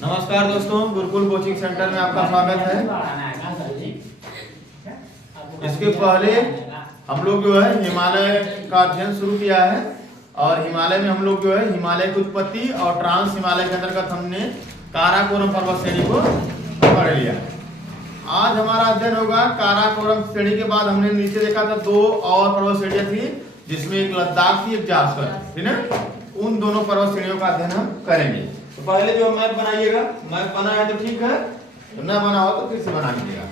नमस्कार दोस्तों, Gurukul coaching centre में आपका स्वागत है। इसके पहले हम लोग जो है हिमालय का अध्ययन शुरू किया है और हिमालय में हम लोग जो है हिमालय की उत्पत्ति और ट्रांस हिमालय के अंतर्गत हमने काराकोरम पर्वत श्रेणी को पढ़ लिया। आज हमारा अध्ययन होगा काराकोरम श्रेणी के बाद हमने नीचे देखा था दो और पर्वत श्रेणियां थी, जिसमें एक लद्दाख थी, एक जास्कर, ठीक है। उन दोनों पर्वत श्रेणियों का अध्ययन हम करेंगे। तो पहले जो मैप बनाइएगा, मैप बना है तो ठीक है, तो न बना हो तो फिर से बना लीजिएगा।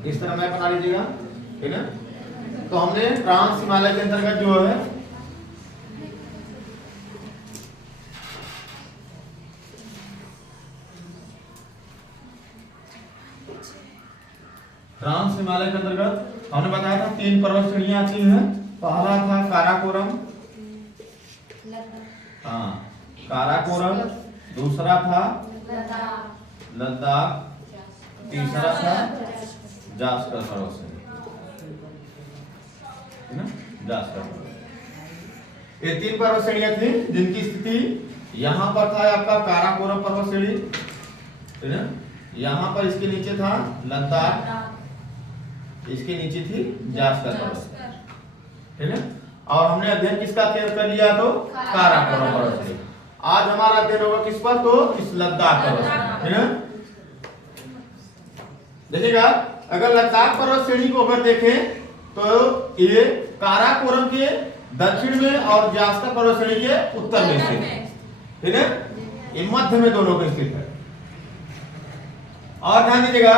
इस तरह मैप बना लीजिएगा, ठीक है। तो हमने ट्रांस हिमालय के अंतर्गत जो है ट्रांस हिमालय के अंतर्गत हमने बताया था तीन पर्वत श्रेणियां आती हैं। पहला था काराकोरम, हाँ काराकोरम, दूसरा था लद्दाख, तीसरा था जास्कर पर्वत श्रेणी, है ना, जास्कर पर्वत। ये तीन पर्वत श्रेणियां थी जिनकी स्थिति यहाँ पर था आपका काराकोरम पर्वत श्रेणी, है ना। यहाँ पर इसके नीचे था लद्दाख, इसके नीचे थी जास्कर पर्वत, है ना। और हमने अध्ययन किसका कर लिया तो काराकोरम पर्वत श्रेणी। आज हमारा अध्ययन होगा किस पर, तो इस लद्दाख पर्वत, है ना। देखिएगा, अगर लद्दाख पर्वत श्रेणी को अगर देखें तो ये काराकोरम के दक्षिण में और जास्कर पर्वत श्रेणी के उत्तर में स्थित है, ठीक है। ये मध्य में दोनों के स्थित है। और ध्यान दीजिएगा,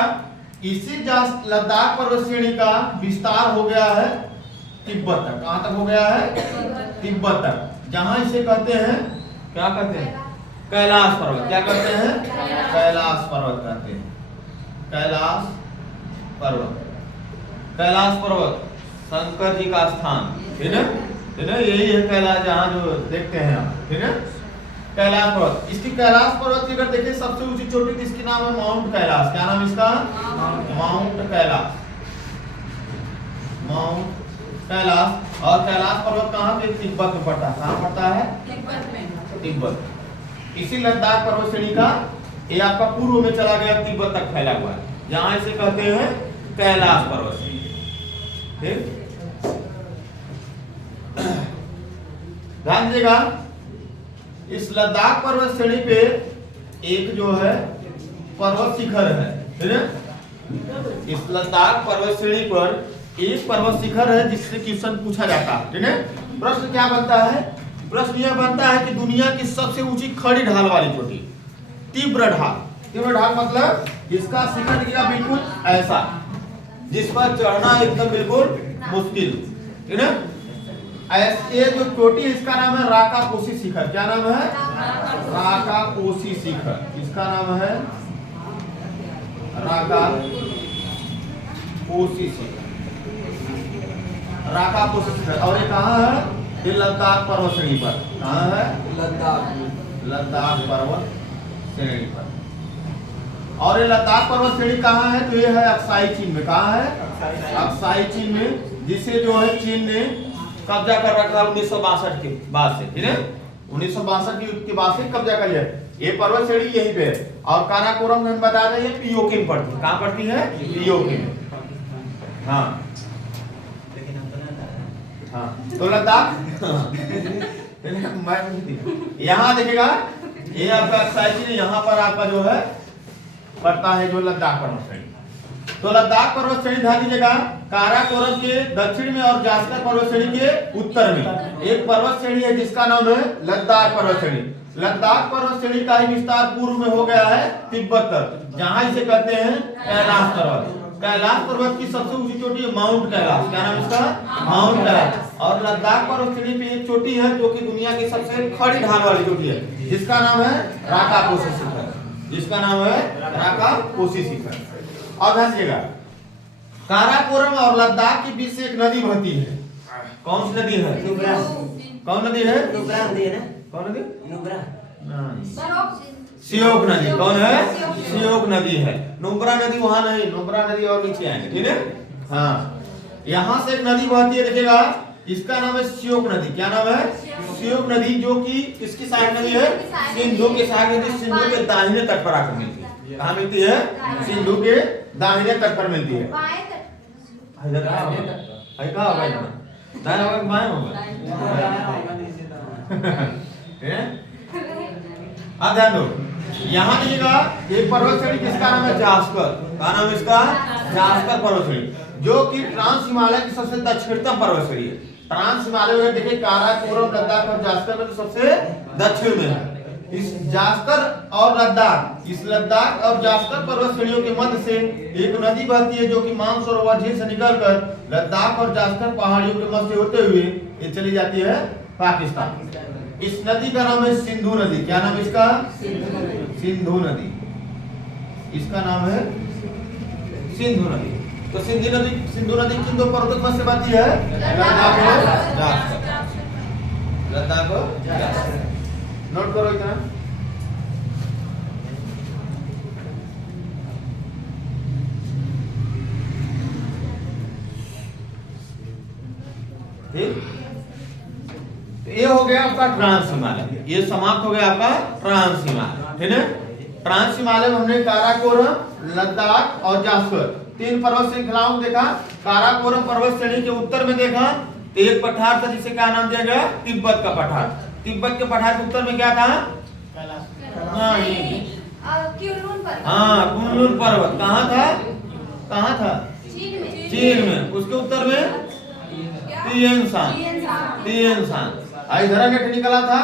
इसी लद्दाख पर्वत श्रेणी का विस्तार हो गया है तिब्बत तक। कहां तक हो गया है? तिब्बत तक, जहां इसे कहते हैं, क्या कहते हैं? कैलाश पर्वत। क्या कहते हैं? कैलाश पर्वत कहते हैं। कैलाश पर्वत, कैलाश पर्वत शंकर जी का स्थान, है ना, यही है कैलाश, जहां जो देखते हैं आप, है ना, कैलाश पर्वत। इसकी कैलाश पर्वत की अगर देखें सबसे ऊंची चोटी तो इसकी नाम है माउंट कैलाश। क्या नाम इसका? Mount Kailash, mount Kailash. और कैलाश पर्वत कहाँ पे? तिब्बत में पड़ता है। कहाँ पड़ता है? तिब्बत में, तिब्बत। इसी लद्दाख पर्वत श्रेणी का ये आपका पूर्व में चला गया, तिब्बत तक फैला हुआ है, जहां इसे कहते हैं कैलाश पर्वत श्रेणी। ध्यान दीजिएगा, इस लद्दाख पर्वत श्रेणी पे एक जो है पर्वत शिखर है ना। इस लद्दाख पर्वत श्रेणी पर एक पर्वत शिखर है जिससे क्वेश्चन पूछा जाता है। प्रश्न क्या बनता है? प्रश्न यह बनता है कि दुनिया की सबसे ऊंची खड़ी ढाल वाली चोटी, तीव्र ढाल। तीव्र ढाल मतलब इसका शिखर दिखेगा बिल्कुल ऐसा, जिस पर चढ़ना एकदम बिल्कुल मुश्किल, है ना। ये जो चोटी इसका नाम है राकापोसी शिखर। क्या नाम है? राकापोसी शिखर। इसका नाम है राकापोसी शिखर, राकापोसी शिखर। और ये कहाँ है? ये लद्दाख पर्वत श्रेणी पर। कहाँ है? लद्दाख पर्वत श्रेणी पर। और ये लद्दाख पर्वत श्रेणी कहाँ है? तो ये है अक्साई चीन में। कहाँ है? अक्साई चीन में, जिसे जो है चीन ने कब्जा कर रखा 1962 के बाद से, ठीक है। 1962 की युद्ध के बाद से कब्जा कर लिया। ये पर्वत श्रेणी यहीं पे है। और काराकोरम में बता दें, ये पियोकी में पड़ती है। कहाँ पड़ती है? पियोकी में, हाँ हाँ। तो लद्दाख यहाँ देखिएगा, ये आपका अक्साई चीन, यहाँ पर आपका जो है पड़ता है जो लद्दाख पर्वत श्रेणी। तो लद्दाख पर्वत श्रेणी ध्यान दीजिएगा, काराकोरम के दक्षिण में और जास्कर पर्वत श्रेणी के उत्तर में एक पर्वत श्रेणी है जिसका नाम है लद्दाख पर्वत श्रेणी। लद्दाख पर्वत श्रेणी का ही विस्तार पूर्व में हो गया है तिब्बत तक, जहां इसे कहते हैं कैलाश पर्वत। कैलाश पर्वत की सबसे ऊंची चोटी है माउंट कैलाश। क्या नाम इसका? माउंट कैलाश। और लद्दाख पर्वत श्रेणी पे एक चोटी है जो कि दुनिया की सबसे खड़ी ढाल वाली चोटी है, जिसका नाम है राकापोसी शिखर। जिसका नाम है राकापोसी शिखर। अब ध्यान दीजिएगा, काराकोरम और लद्दाख के बीच से एक नदी बहती है। कौन सी नदी है? नुब्रा। कौन नदी है? नुब्रा नदी है ना? कौन नदी? नुब्रा। सियोक नदी। कौन है? सियोक नदी है। नुब्रा नदी वहां नहीं, नुब्रा नदी और नीचे आएंगे, ठीक है? हाँ, यहाँ से एक नदी बहती है, देखिएगा, इसका नाम है सियोक नदी। क्या नाम है? सियोक नदी, जो कि किसकी सहायक नदी है? सिंधु के सहायक नदी। सिंधु के दाहिने तट पर आकर मिलती है। कहाँ मिलती है? सिंधु के दाहिने तट पर मिलती है। इधर कहाँ होगा? कहाँ होगा? दाएं होगा कि बाएं होगा? अब ध्यान दो, यहाँ देखिएगा एक पर्वत श्रेणी जिसका नाम है जास्कर। क्या नाम है इसका? जास्कर पर्वत श्रेणी, जो कि ट्रांस हिमालय की सबसे दक्षिणतम पर्वत श्रेणी है। ट्रांस हिमालय में देखिए काराकोरम, लद्दाख और जास्कर में तो सबसे दक्षिण में है। इस जास्कर और लद्दाख, इस लद्दाख और जास्कर पर्वत श्रेणियों के मध्य से एक नदी बहती है, जो कि मानसरोवर झील से निकलकर लद्दाख और जास्कर पहाड़ियों के मध्य से होते हुए ये चली जाती है पाकिस्तान। इस नदी का नाम है सिंधु नदी। क्या नाम है इसका? सिंधु नदी। इसका नाम है सिंधु नदी। तो सिंधु नदी किन दो पर्वतों के मध्य से बहती है? लद्दाख और जास्कर। लद्दाख और जास्कर। नोट करो इतना। ठीक, ये हो गया आपका ट्रांस हिमालय। ये समाप्त हो गया आपका ट्रांस हिमालय, ठीक है? ट्रांस हिमालय में हमने काराकोरम, लद्दाख और जास्कर तीन पर्वत श्रृंखलाओं को देखा। काराकोरम पर्वत श्रेणी के उत्तर में देखा तो एक पठार था, जिसे क्या नाम दिया गया? तिब्बत का पठार। तिब्बत के पठार के उत्तर में क्या था? हाँ, कुनलुन पर्वत। कहाँ था? कहाँ था? चीन में। उसके उत्तर में तिएन सांग। इधर गेट निकला था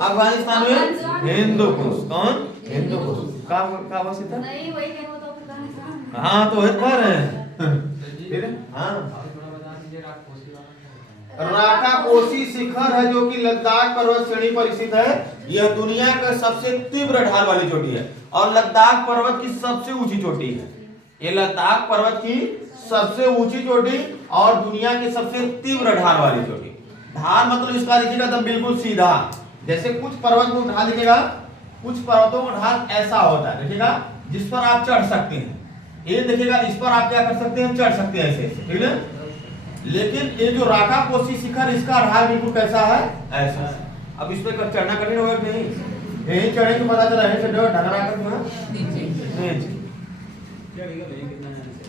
अफगानिस्तान में हिंदूकुश। कौन? हिंदूकुश का बसी था? हाँ, तो वही कह रहे हैं। हाँ, राकापोसी शिखर है, जो कि लद्दाख पर्वत श्रेणी पर स्थित है। यह दुनिया का सबसे तीव्र ढाल वाली चोटी है और लद्दाख पर्वत की सबसे ऊंची चोटी है। ये लद्दाख पर्वत की सबसे ऊंची चोटी और दुनिया की सबसे तीव्र ढाल वाली चोटी। ढाल मतलब इसका देखिएगा तो बिल्कुल सीधा, जैसे कुछ पर्वत को ढाल देखिएगा, कुछ पर्वतों का ढाल ऐसा होता है, देखिएगा, जिस पर आप चढ़ सकते हैं। ये देखिएगा, इस पर आप क्या कर सकते हैं? चढ़ सकते हैं ऐसे, ठीक है? लेकिन ये जो राकापोसी शिखर, इसका ढाल बिल्कुल कैसा है? ऐसा। अब इस पे चढ़ना कठिन होगा कि नहीं? यही चढ़े तो पता चला है ढगरा कर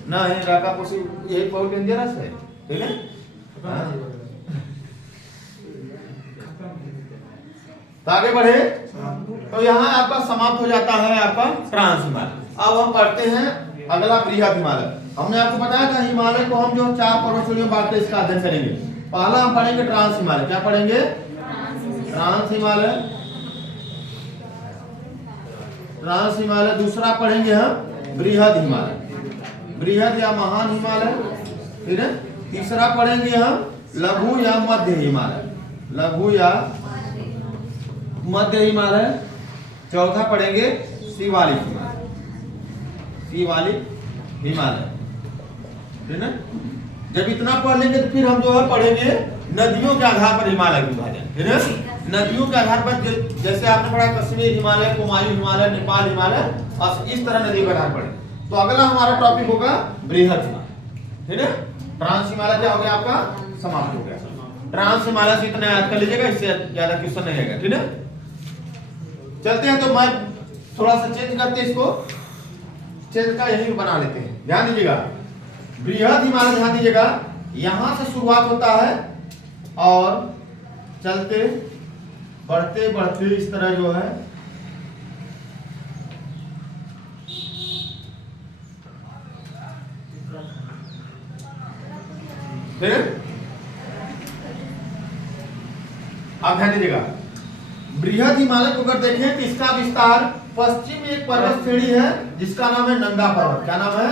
नहीं। राकापोसी यही बहुत डेंजरस है, ठीक है? तो आगे बढ़े तो यहाँ आपका समाप्त हो जाता है आपका ट्रांस हिमालय। अब हम पढ़ते हैं अगला बृहद हिमालय। हमने आपको बताया था हिमालय को हम जो 4 पर्वत श्रेणियों में बांटते हैं, इसका अध्ययन करेंगे। पहला हम पढ़ेंगे ट्रांस हिमालय। क्या पढ़ेंगे? ट्रांस हिमालय। ट्रांस हिमालय। दूसरा पढ़ेंगे हम बृहद हिमालय, बृहद या महान हिमालय, ठीक है? तीसरा पढ़ेंगे हम लघु या मध्य हिमालय, लघु या मध्य हिमालय। चौथा पढ़ेंगे शिवालिक हिमालय, शिवालिक हिमालय, ठीक है? जब इतना पढ़ लेंगे तो फिर हम जो है पढ़ेंगे नदियों के आधार पर हिमालय विभाजन, ठीक है? नदियों के आधार पर जैसे आपने पढ़ा कश्मीर हिमालय, कुमायूं हिमालय, नेपाल हिमालय, और इस तरह नदियों के आधार पर। तो अगला हमारा टॉपिक होगा बृहद हिमालय, ठीक है? ट्रांस हिमालय क्या हो गया आपका? समाप्त हो गया। ट्रांस हिमालय से इतना याद कर लीजिएगा, इससे ज्यादा क्वेश्चन नहीं आएगा, ठीक है? चलते हैं, तो मैं थोड़ा सा चेंज करते हैं, इसको चेंज का यही बना लेते हैं। ध्यान दीजिएगा, बृहद हिमालय ध्यान दीजिएगा, यहां से शुरुआत होता है और चलते बढ़ते बढ़ते इस तरह जो है अब ध्यान दीजिएगा, बृहद हिमालय को अगर देखें तो इसका विस्तार पश्चिम में एक पर्वत श्रेणी है जिसका नाम है नंगा पर्वत। क्या नाम है?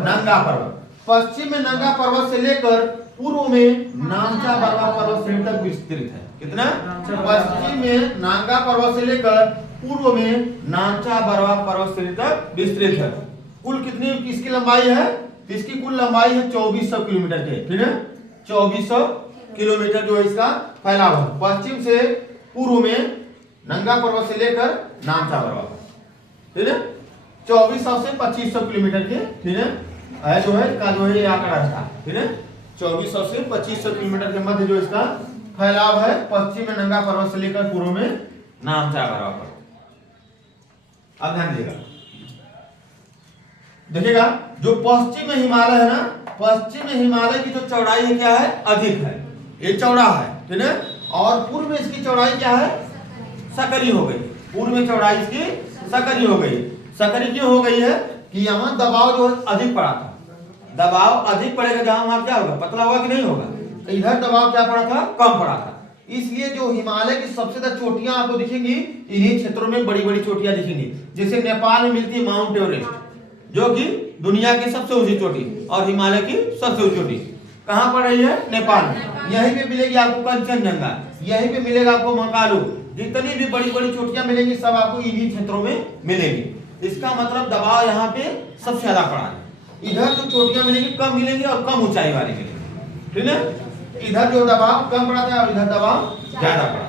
नंगा पर्वत। पश्चिम में नंगा पर्वत से लेकर पूर्व में नामचा बरवा पर्वत श्रेणी तक विस्तृत है। कितना? पश्चिम में नांगा पर्वत से लेकर पूर्व में नामचा बरवा पर्वत श्रेणी तक विस्तृत है। कुल कितनी इसकी लंबाई है? इसकी कुल लंबाई है 2400 किलोमीटर के। ठीक है, 2400 किलोमीटर जो है इसका फैलाव है। पश्चिम से पूर्व में नंगा पर्वत से लेकर नामचा बरवा, ठीक है, 2400 से 2500 किलोमीटर के, ठीक है, जो है का जो है ये आंकड़ा था। ठीक है, 2400 से 2500 किलोमीटर के मध्य जो इसका फैलाव है। पश्चिम में नंगा पर्वत से लेकर पूर्व में नामचा बरवा पर्वत। अब ध्यान दीजिएगा, देखिएगा जो पश्चिम में हिमालय है ना, पश्चिम में हिमालय की जो चौड़ाई है क्या है? अधिक है, ये चौड़ा है। ठीक है, और पूर्व में इसकी चौड़ाई क्या है? सकरी हो गई। पूर्व में चौड़ाई इसकी सकरी हो गई। सकरी क्यों हो गई है? कि यहाँ दबाव जो है अधिक पड़ा था। दबाव अधिक पड़ेगा जहां, वहां क्या होगा? पतला होगा कि नहीं होगा? इधर दबाव क्या पड़ा था? कम पड़ा था। इसलिए जो हिमालय की सबसे ज्यादा चोटियां आपको दिखेंगी इन्हीं क्षेत्रों में, बड़ी बड़ी चोटियां दिखेंगी। जैसे नेपाल में मिलती है माउंट एवरेस्ट, जो कि दुनिया की सबसे ऊंची चोटी, और हिमालय की सबसे ऊंची चोटी कहां पड़ रही है? नेपाल में। यहीं पे मिलेगी आपको कंचनजंगा, यहीं पे मिलेगा आपको महाकालू। जितनी भी बड़ी बड़ी चोटियां मिलेंगी सब आपको इन्हीं क्षेत्रों में मिलेंगी। इसका मतलब दबाव यहाँ पे सबसे ज्यादा पड़ा है। इधर जो चोटियां मिलेंगी कम मिलेंगी और कम ऊंचाई वाली मिलेंगी। ठीक है, इधर जो दबाव कम पड़ा था और इधर दबाव ज्यादा पड़ा।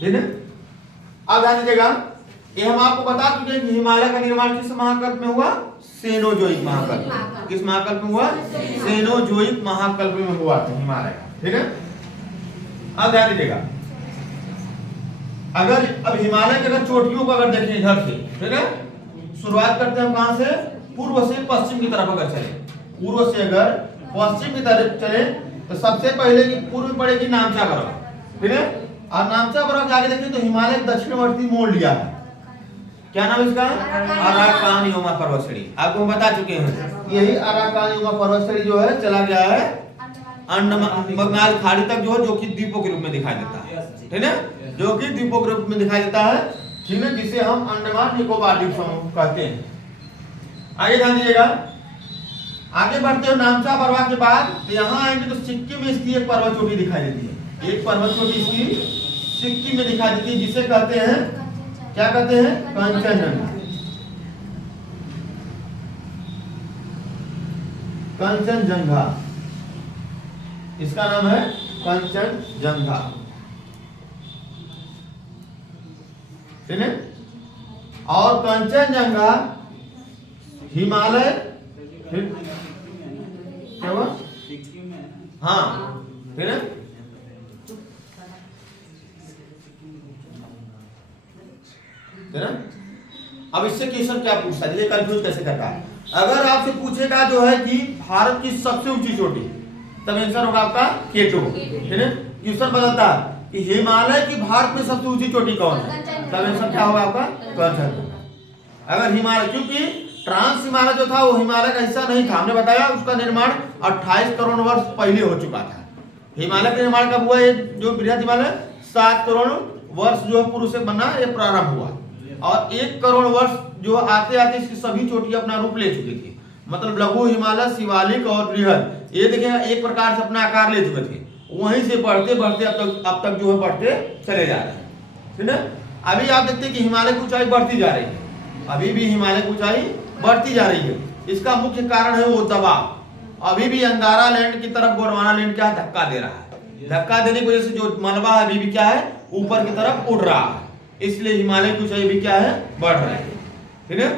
ठीक है, अब ध्यान दीजिएगा, ये हम आपको बता चुके हैं कि हिमालय का निर्माण किस महाकल्प में हुआ? सेनोजोइक महाकल्प। किस महाकल्प में हुआ? सेनोजोइक महाकल्प में हुआ था हिमालय का। ठीक है, अब ध्यान दीजिएगा, अगर अब हिमालय के अगर चोटियों को अगर देखें इधर से, ठीक है, शुरुआत करते हैं कहां से? पूर्व से पश्चिम की तरफ अगर चले, पूर्व से अगर पश्चिम की तरफ चले तो सबसे पहले की पूर्व पड़ेगी नामचा बरवा। ठीक है, और नामचा बरवा जाके देखें तो हिमालय दक्षिणवर्ती मोड़ लिया है। क्या नाम इसका? अराकानयुमा पर्वत श्रेणी। आपको हम बता चुके हैं, यही अराकानयुमा पर्वत श्रेणी जो है चला गया है अंडमान बंगाल खाड़ी तक, जो है जो कि द्वीपों के रूप में दिखाई देता है। ठीक है, जो कि द्वीपों के रूप में दिखाई देता है। ठीक है, जिसे हम अंडमान निकोबार द्वीप समूह कहते हैं। आगे ध्यान दीजिएगा, आगे बढ़ते हो नामचा बरवा के बाद तो यहाँ आएंगे तो सिक्किम में इसकी एक पर्वत चोटी दिखाई देती है। एक पर्वत चोटी इसकी सिक्किम में दिखाई देती है, जिसे कहते हैं, क्या कहते हैं? कंचनजंगा। कंचनजंगा इसका नाम है, कंचनजंगा। ठीक है, और कंचनजंगा हिमालय क्या हुआ? हाँ, ठीक है, अब इससे क्वेश्चन क्या पूछता है, ये कंफ्यूज कैसे करता है? अगर आपसे पूछेगा जो है कि भारत की सबसे ऊंची चोटी, तब आंसर होगा आपका K2। ठीक है, क्वेश्चन बदलता है कि हिमालय की भारत में सबसे ऊंची चोटी कौन है, तब आंसर क्या होगा आपका? कंचनजंगा। अगर हिमालय, क्योंकि ट्रांस हिमालय जो था वो हिमालय का हिस्सा नहीं था, हमने बताया उसका निर्माण 28 करोड़ वर्ष पहले हो चुका था। हिमालय का निर्माण कब हुआ? जो बृहद हिमालय 7 करोड़ वर्ष जो है पूर्व से बना, ये प्रारंभ हुआ, और 1 करोड़ वर्ष जो आते आते इसकी सभी चोटियां अपना रूप ले चुकी थी। मतलब लघु हिमालय, शिवालिक और बृहद, ये देखिए एक प्रकार से अपना आकार ले चुके थे। वहीं से बढ़ते बढ़ते अब तक जो है बढ़ते चले जा रहे हैं। ठीक है, अभी आप देखते हैं कि हिमालय की ऊंचाई बढ़ती जा रही है, अभी भी हिमालय की ऊंचाई बढ़ती जा रही है। इसका मुख्य कारण है वो दबाव। अभी भी अंगारा लैंड की तरफ गोंडवाना लैंड क्या धक्का दे रहा है। धक्का देने की वजह से जो मलबा है अभी भी क्या है? ऊपर की तरफ उड़ रहा है, इसलिए हिमालय की ऊंचाई भी क्या है? बढ़ रही है। ठीक है,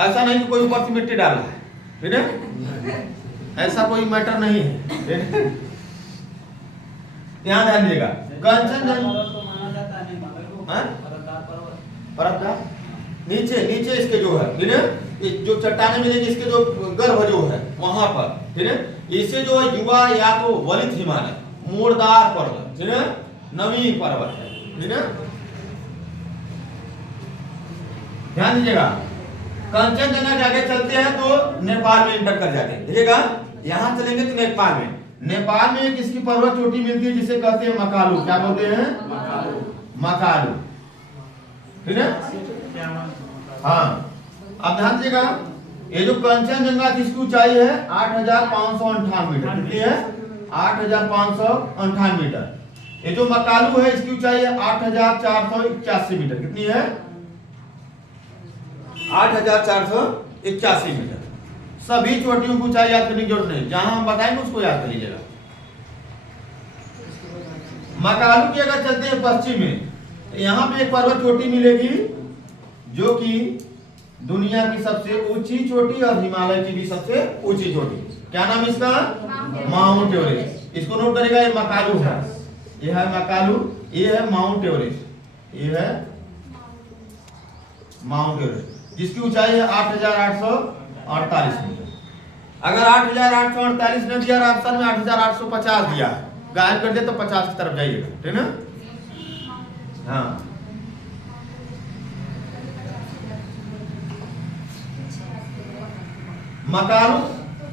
ऐसा नहीं कि कोई ऊपर से मिट्टी डाला है। ठीक है, ऐसा कोई मैटर नहीं है। ध्यान दीजिएगा, कंचनजंगा परतदार नीचे नीचे इसके जो है, ठीक है, जो चट्टाने मिलेगी इसके जो गर्भ जो है वहां पर, ठीक है, इसे जो है युवा या तो वलित हिमालय, मोड़दार पर्वत, ठीक है, नवीन पर्वत है। ठीक है, ध्यान दीजिएगा, कंचनजंगा के आगे चलते हैं तो नेपाल में इंटर कर जाते हैं। देखिएगा, यहां चलेंगे तो नेपाल में, नेपाल में एक इसकी पर्वत चोटी मिलती है जिसे कहते हैं मकालू। क्या बोलते हैं? मकालू, ठीक है। हाँ, अब ध्यान दीजिएगा, ये जो कंचनजंगा थी इसकी ऊंचाई है 8,558 मीटर, कितनी है? 8,558 मीटर। ये जो मकालू है इसकी ऊंचाई है 8,481 मीटर, कितनी है? 8,481 मीटर। सभी चोटियों की ऊंचाई याद करने की जरूरत नहीं, जहां हम बताएंगे उसको याद कर लीजिएगा। मकालू की अगर चलते हैं पश्चिम में, तो यहाँ पे एक पर्वत चोटी मिलेगी जो कि दुनिया की सबसे ऊंची चोटी और हिमालय की भी सबसे ऊंची चोटी। क्या नाम इसका? Mount Everest. इसको नोट करेगा, ये मकालू है, ये है मकालू, ये है माउंट एवरेस्ट, ये है माउंट एवरेस्ट, जिसकी ऊंचाई है 8,848 मीटर। अगर 8,848 ने दिया ऑप्शन में 8,850 दिया, गायब कर दे तो 50 की तरफ जाइएगा, ठीक है ना। हाँ, मकालू,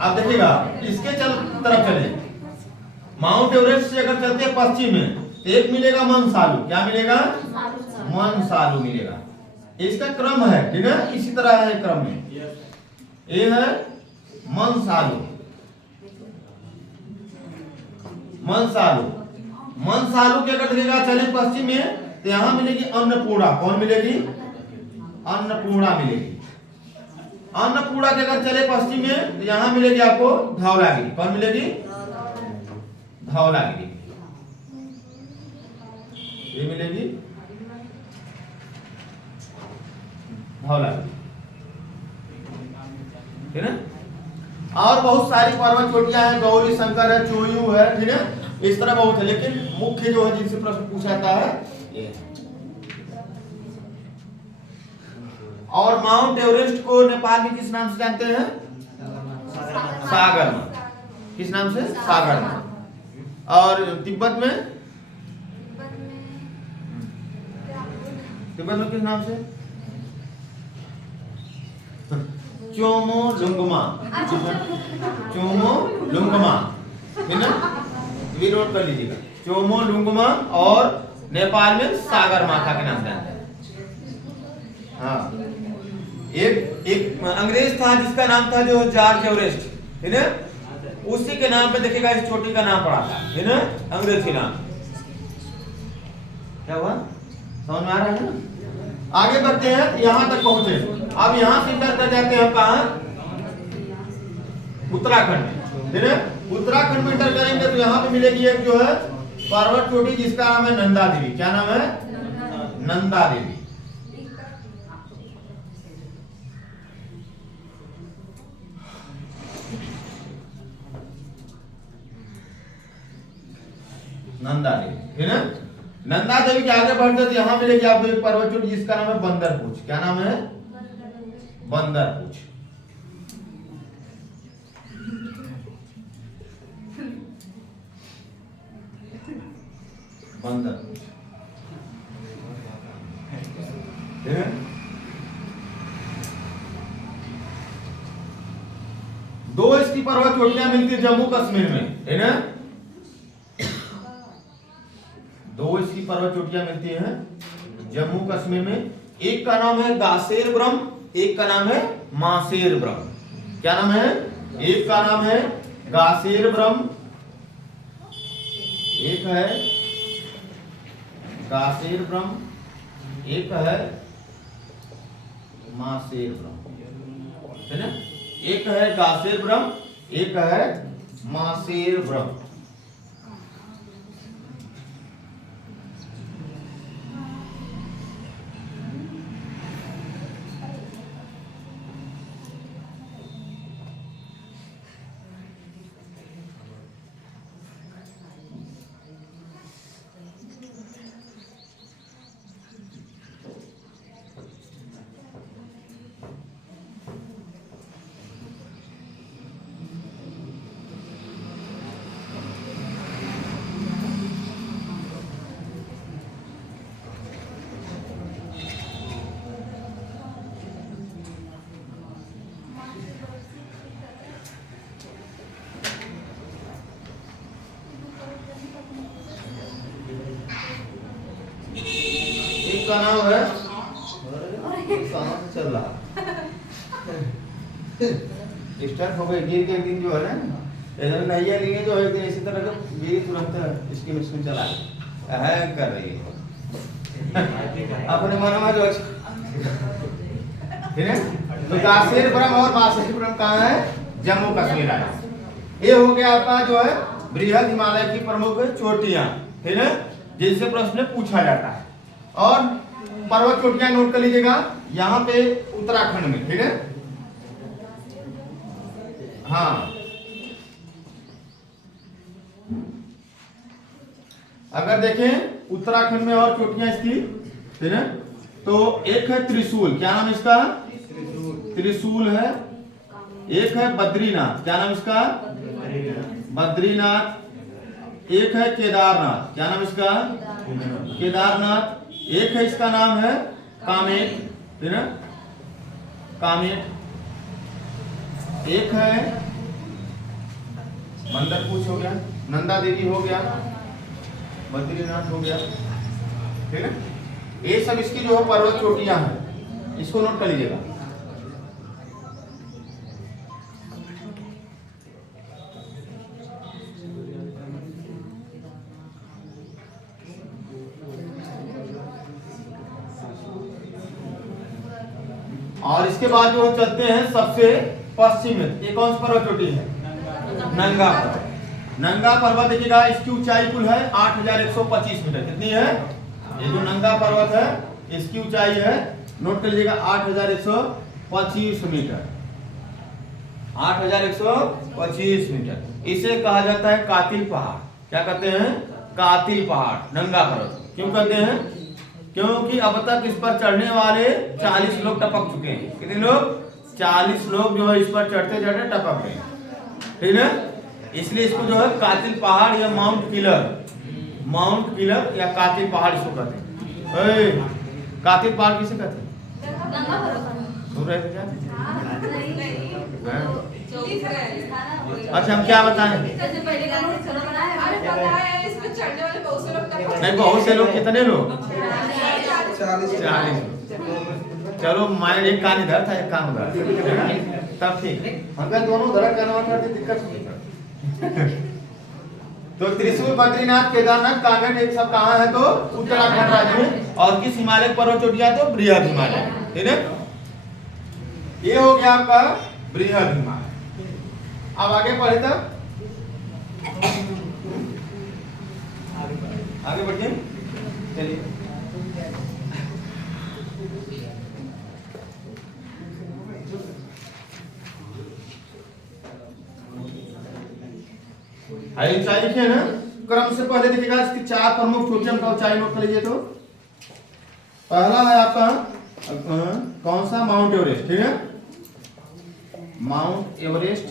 अब देखिएगा इसके तरफ चले, माउंट एवरेस्ट से अगर चलते हैं पश्चिम में, एक मिलेगा मनसालू। क्या मिलेगा? मनसालू मिलेगा। इसका क्रम है, ठीक है, इसी तरह है क्रम में। ये है मनसालू, मनसालू, मनसालू के अगर देखिएगा चले पश्चिम में, तो यहां मिलेगी अन्नपूर्णा। कौन मिलेगी? अन्नपूर्णा मिलेगी। अन्नपूर्णा के अगर चले पश्चिम में, तो यहां मिलेगी आपको धौलागिरी। कौन मिलेगी? धौलागिरी, ये मिलेगी धौलागिरी, ठीक है। और बहुत सारी पर्वत चोटियां हैं, गौरी शंकर है, चोयू है, ठीक है, इस तरह बहुत है, लेकिन मुख्य जो है जिनसे प्रश्न पूछा जाता है ये। और माउंट एवरेस्ट को नेपाल में किस नाम से जानते हैं? सागरमाथा। किस नाम से? सागरमाथा। और तिब्बत में? तिब्बत में किस नाम से? चोमोलुंगमा, चोमोलुंगमा, ठीक है, ये नोट कर लीजिएगा, चोमोलुंगमा। और नेपाल में सागरमाथा के नाम से जानते हैं। हाँ, एक अंग्रेज था जिसका नाम था जो जॉर्ज एवरेस्ट, है ना, उसी के नाम पे देखिएगा इस चोटी का नाम पड़ा था, है ना, अंग्रेज के नाम। क्या हुआ, समझ में आ रहा है ना। आगे बढ़ते हैं, यहां तक पहुंचे। अब यहां से इंटर कर जाते हैं कहां? उत्तराखंड में, है ना। उत्तराखंड में इंटर करेंगे तो यहां पे मिलेगी एक जो है पर्वत चोटी जिसका नाम है नंदा देवी। क्या नाम है? नंदा देवी। नंदा देवी, है ना। नंदा देवी के आगे बढ़ते तो यहां मिलेगी आपको एक पर्वत चोटी जिसका नाम है बंदरपूछ। क्या नाम है? बंदरपूछ। बंदरपूछ, दो इसकी पर्वत चोटियां मिलती है जम्मू कश्मीर में, है ना। दो इसकी पर्वत चोटियां मिलती हैं जम्मू कश्मीर में। एक का नाम है गासेर ब्रह्म, एक का नाम है मासेर ब्रह्म। क्या नाम है? एक का नाम है गासेर ब्रह्म, एक है गासेर ब्रह्म, एक है मासेर ब्रह्म, है ना। एक है गासेर ब्रह्म, एक है मासेर ब्रह्म। इसका नाम है कहाँ से चल रहा स्टार्ट हो गए गिर के एक दिन जो है ना इधर नैया लिए जो है एक दिन इसी तरह का गिरी तुरंत इसकी मशीन चला है कर रही है अपने मन में जो ठीक है। तो काशीपुरम और बासुकीपुरम कहाँ है? जम्मू कश्मीर है। ये हो गया आपका जो है बृहद हिमालय की प्रमुख चोटियां, ठीक है, जिनसे प्रश्न पूछा जाता है। और पर्वत चोटियां नोट कर लीजिएगा यहाँ पे उत्तराखंड में, ठीक है। हाँ, अगर देखें उत्तराखंड में और चोटियां इसकी, ठीक है, तो एक है त्रिशूल, क्या नाम इसका? त्रिशूल है। एक है बद्रीनाथ, क्या नाम इसका? बद्रीनाथ। एक है केदारनाथ, क्या नाम इसका? केदारनाथ। एक है इसका नाम है कामेट, ठीक है, कामेट। एक है मंदरपूछ हो गया, नंदा देवी हो गया, बद्रीनाथ हो गया, ठीक है। ये सब इसकी जो है पर्वत चोटियां हैं, इसको नोट कर लीजिएगा। और इसके बाद जो चलते हैं सबसे पश्चिम में, ये कौन सी पर्वत चोटी है? नंगा पर्वत। नंगा पर्वत देखिएगा, इसकी ऊंचाई कुल है 8125 मीटर। कितनी है? ये जो नंगा पर्वत है इसकी ऊंचाई है, नोट कर लीजिएगा, 8125 मीटर। 8125 मीटर। इसे कहा जाता है कातिल पहाड़। क्या कहते हैं? कातिल पहाड़, नंगा पर्वत। क्यों कहते हैं? क्योंकि अब तक इस पर चढ़ने वाले 40 लोग टपक चुके हैं। कितने लोग? 40 लोग जो है इस पर चढ़ते चढ़ते टपक गए, ठीक है। इसलिए इसको जो है कातिल पहाड़ या माउंट किलर या कातिल पहाड़ इसको कहते हैं। कातिल पहाड़ किसे कहते हैं? सुन रहे थे क्या? अच्छा, हम क्या बताएं? नहीं, बहुत से लोग, कितने लोग? 40। चलो, मैं एक कान इधर था, एक कान उधर, तब ठीक। अगर दोनों उधर करना था तो दिक्कत नहीं था। तो त्रिशूल, बद्रीनाथ, केदारनाथ, कांगड़, एक सब कहाँ है? तो उत्तराखंड राज्य में। और किस हिमालय पर्वत चोटियां? तो बृहद हिमालय, ठीक है। ये हो गया आपका बृहद हिमालय। अब आगे पढ़े तब आगे बढ़िए, चलिए। ऊंचाई लिखे ना, क्रम से पहले देखिएगा इसकी 4 प्रमुख चोटियां का ऊंचाई नोट कर लीजिए। तो पहला है आपका कौन सा? माउंट एवरेस्ट, ठीक है, माउंट एवरेस्ट।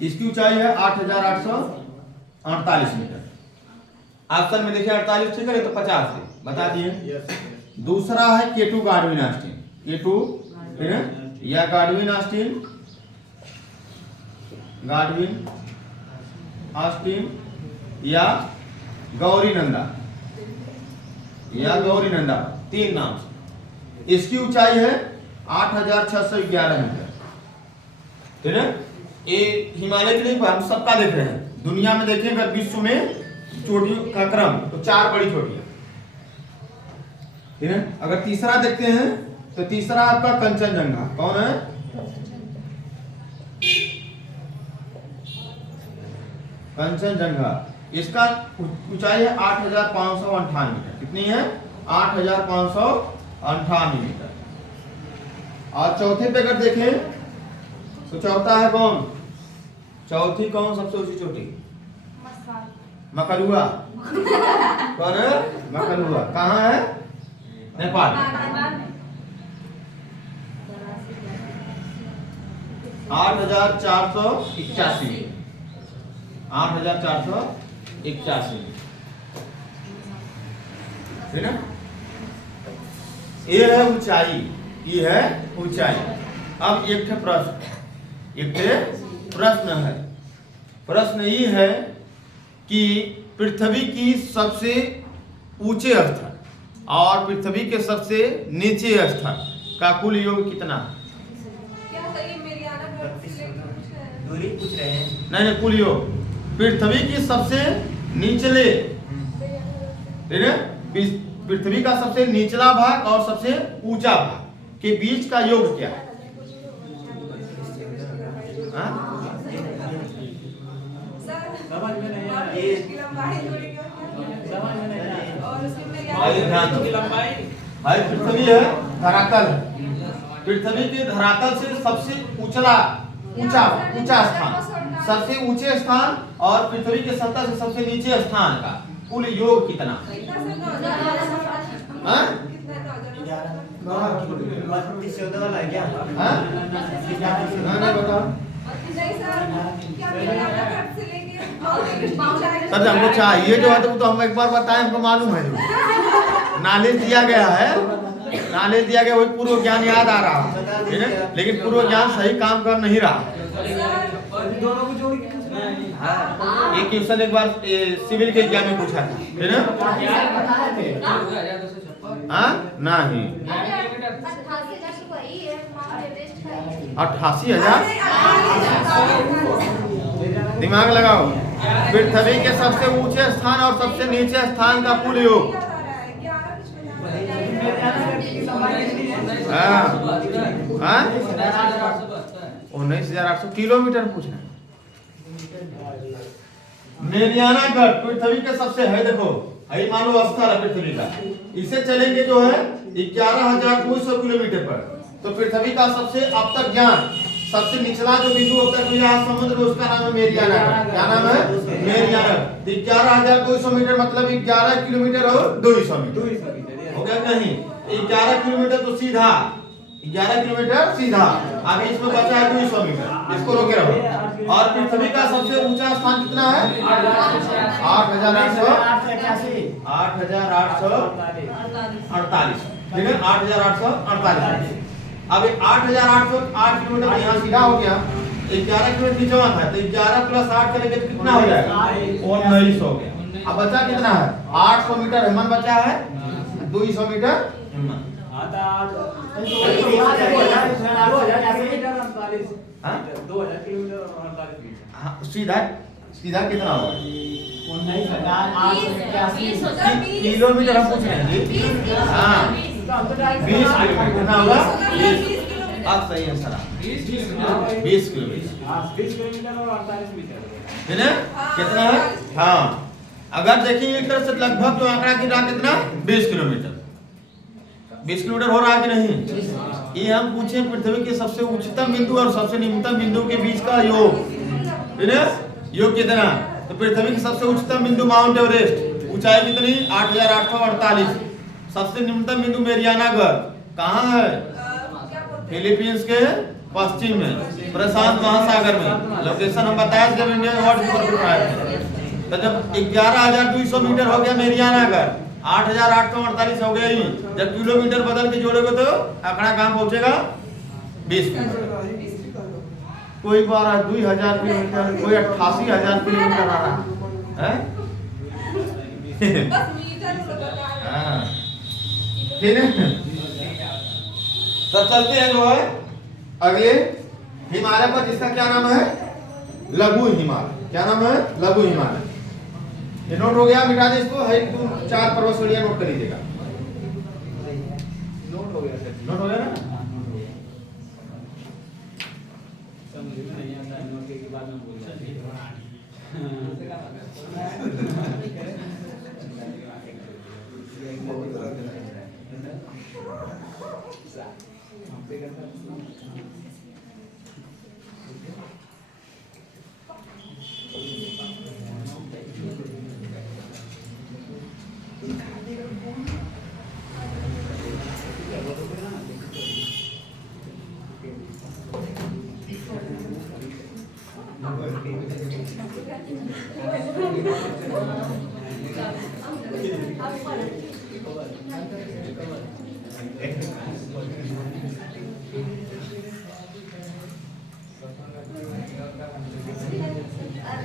इसकी ऊंचाई है 8848 मीटर। ऑप्शन में देखिए 48, ठीक है, तो 50 से बता दिए। दूसरा है केटू गाडविन ऑस्टिन, केटू, ठीक है, या गाडविन ऑस्टिन या गौरी नंदा, 3 नाम से। इसकी ऊंचाई है 8611 मीटर, ठीक है। ये हिमालय के लिए हम सबका देख रहे हैं। दुनिया में देखें अगर विश्व में चोटियों का क्रम, तो 4 बड़ी चोटियां, ठीक है। अगर तीसरा देखते हैं तो तीसरा आपका कंचनजंगा। कौन है? कंचनजंगा। इसका ऊंचाई है 8558 मीटर। कितनी है? 8558 मीटर। और चौथे पे अगर देखें तो चौथा है कौन? चौथी कौन सबसे ऊंची चोटी? मकलुआ। कौन है? मकलुआ। कहाँ है? नेपाल। 8481, 8481, है ना। ये है ऊंचाई, ये है ऊंचाई। अब एक प्रश्न है। प्रश्न ये है कि पृथ्वी की सबसे ऊंचे स्थल और पृथ्वी के सबसे नीचे स्थल का कुल योग कितना? दूरी पूछ रहे हैं। नहीं, कुल योग पृथ्वी की सबसे निचले, ठीक है, पृथ्वी का सबसे निचला भाग और सबसे ऊंचा भाग के बीच का योग क्या है? भाई पृथ्वी है, धरातल है, पृथ्वी के धरातल से सबसे ऊंचा स्थान, सबसे ऊंचे स्थान और पृथ्वी के सतह से सबसे नीचे स्थान का कुल योग कितना? सर हमको चाहिए जो है तो हम एक बार बताएं, हमको मालूम है, नॉलेज दिया गया है, नॉलेज दिया गया, वही पूर्व ज्ञान याद आ रहा है, लेकिन पूर्व ज्ञान सही काम कर नहीं रहा। एक क्वेश्चन एक बार सिविल के एग्जाम में पूछा था, है ना? नहीं 88,000। दिमाग लगाओ, पृथ्वी के सबसे ऊंचे स्थान और सबसे नीचे स्थान का कुल योग 19,800 किलोमीटर पूछना है। मेरियाना गढ़ पृथ्वी के सबसे है, देखो है मानो स्थल है पृथ्वी का, इसे चलेंगे जो है 11,200 किलोमीटर पर, तो पृथ्वी का सबसे अब तक ज्ञान सबसे निचला जो बिंदु अब तक मिला समुद्र, उसका नाम है मेरियाना गढ़। क्या नाम है? मेरियाना। 11,200 मीटर मतलब 11 किलोमीटर और 200 मीटर हो गया नहीं? 11 किलोमीटर तो सीधा, 11 किलोमीटर सीधा, अभी इसमें बचा है 200 मीटर, इसको रोके रहो। और पृथ्वी का सबसे ऊंचा स्थान कितना है? 8,848, ठीक है, 8,848। अब 8,808 किलोमीटर यहाँ सीधा हो गया, 11 किलोमीटर नीचे था, तो 11 प्लस 8 करेंगे तो कितना हो जाएगा? 19 हो गया। अब बचा कितना है? 800 मीटर हेमन बचा है, 200 मीटर हेमन। सीधा सीधा कितना होगा? किलोमीटर हम पूछ रहे हैं जी। हाँ 20 किलोमीटर कितना होगा? अब सही है सर, 20 किलोमीटर है ना? कितना है? हाँ अगर देखिए एक तरह से लगभग जो आंकड़ा गिरा कितना? 20 किलोमीटर। 20 किलोमीटर हो रहा है कि नहीं? ये हम पूछे पृथ्वी के सबसे उच्चतम बिंदु और सबसे निम्नतम बिंदु के बीच का योग, ठीक है, योग कितना? तो पृथ्वी के सबसे उच्चतम बिंदु माउंट एवरेस्ट, ऊंचाई कितनी? 8,848। सबसे निम्नतम बिंदु मेरियाना गढ़ कहाँ है? फिलीपींस के पश्चिम में, प्रशांत महासागर में। लोकेशन हम बताया जब इंडिया वर्ल्ड पर आए, तो जब 11,200 मीटर हो गया मेरियाना गढ़, 8,848 हो गया ही, जब किलोमीटर बदल के जोड़ोगे तो आंकड़ा कहाँ पहुंचेगा? 20 किलोमीटर। कोई 2,000 किलोमीटर, कोई 88,000 किलोमीटर आ रहा है, ठीक है? तो चलते हैं जो है अगले हिमालय पर, जिसका क्या नाम है? लघु हिमालय। क्या नाम है? लघु हिमालय। ये नोट हो गया, मिटा दे इसको, है 4 पर्वत श्रेणियां नोट कर लीजिएगा। नोट हो गया ना?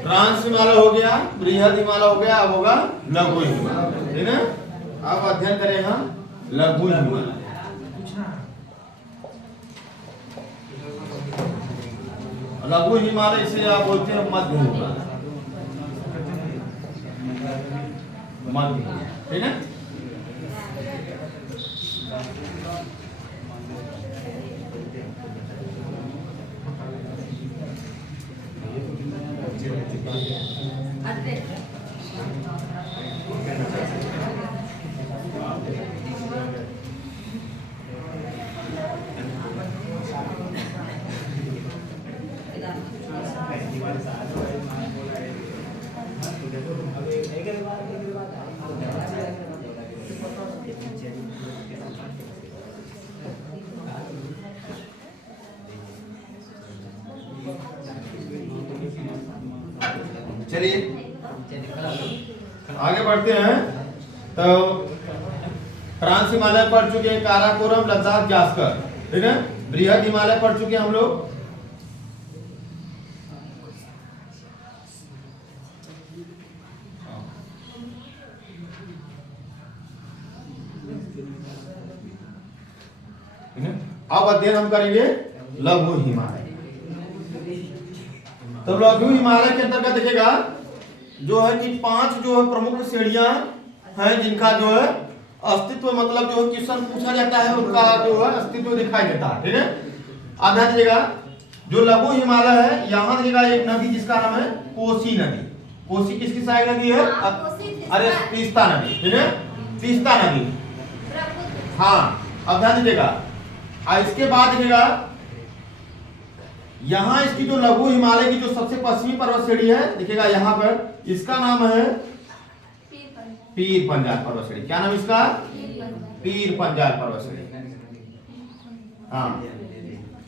ट्रांस हिमालय हो गया, बृहद हिमालय हो गया, अब होगा लघु हिमालय, ठीक है? अब अध्ययन करें हम लघु हिमालय। लघु हिमालय इसे आप बोलते हैं मध्य हिमालय, मध्य, ठीक है। चलिए आगे बढ़ते हैं। तो फ्रांस हिमालय पढ़ चुके हैं, काराकोरम, लद्दाख, जास्कर, ठीक है। बृहद हिमालय पढ़ चुके हैं हम लोग। अब अध्ययन हम करेंगे लघु हिमालय। तो लघु हिमालय के अंतर्गत देखिएगा जो है कि 5 जो है प्रमुख श्रेणियां हैं जिनका जो है अस्तित्व, मतलब जो क्वेश्चन पूछा जाता है उनका जो है अस्तित्व दिखाई देता है, ठीक है। अब ध्यान दीजिएगा जो लघु हिमालय है, यहाँ देखिएगा एक नदी जिसका नाम है कोसी नदी। कोसी किसकी सहायक नदी है? अरे तीस्ता नदी, ठीक है, तीस्ता नदी। हाँ, अब ध्यान दीजिएगा। इसके बाद देखिएगा यहाँ इसकी जो लघु हिमालय की जो सबसे पश्चिमी पर्वत श्रेणी है, देखिएगा यहाँ पर इसका नाम है पीर पंजाल पर्वत श्रेणी। क्या नाम इसका? पीर पंजाल पर्वत श्रेणी। हाँ,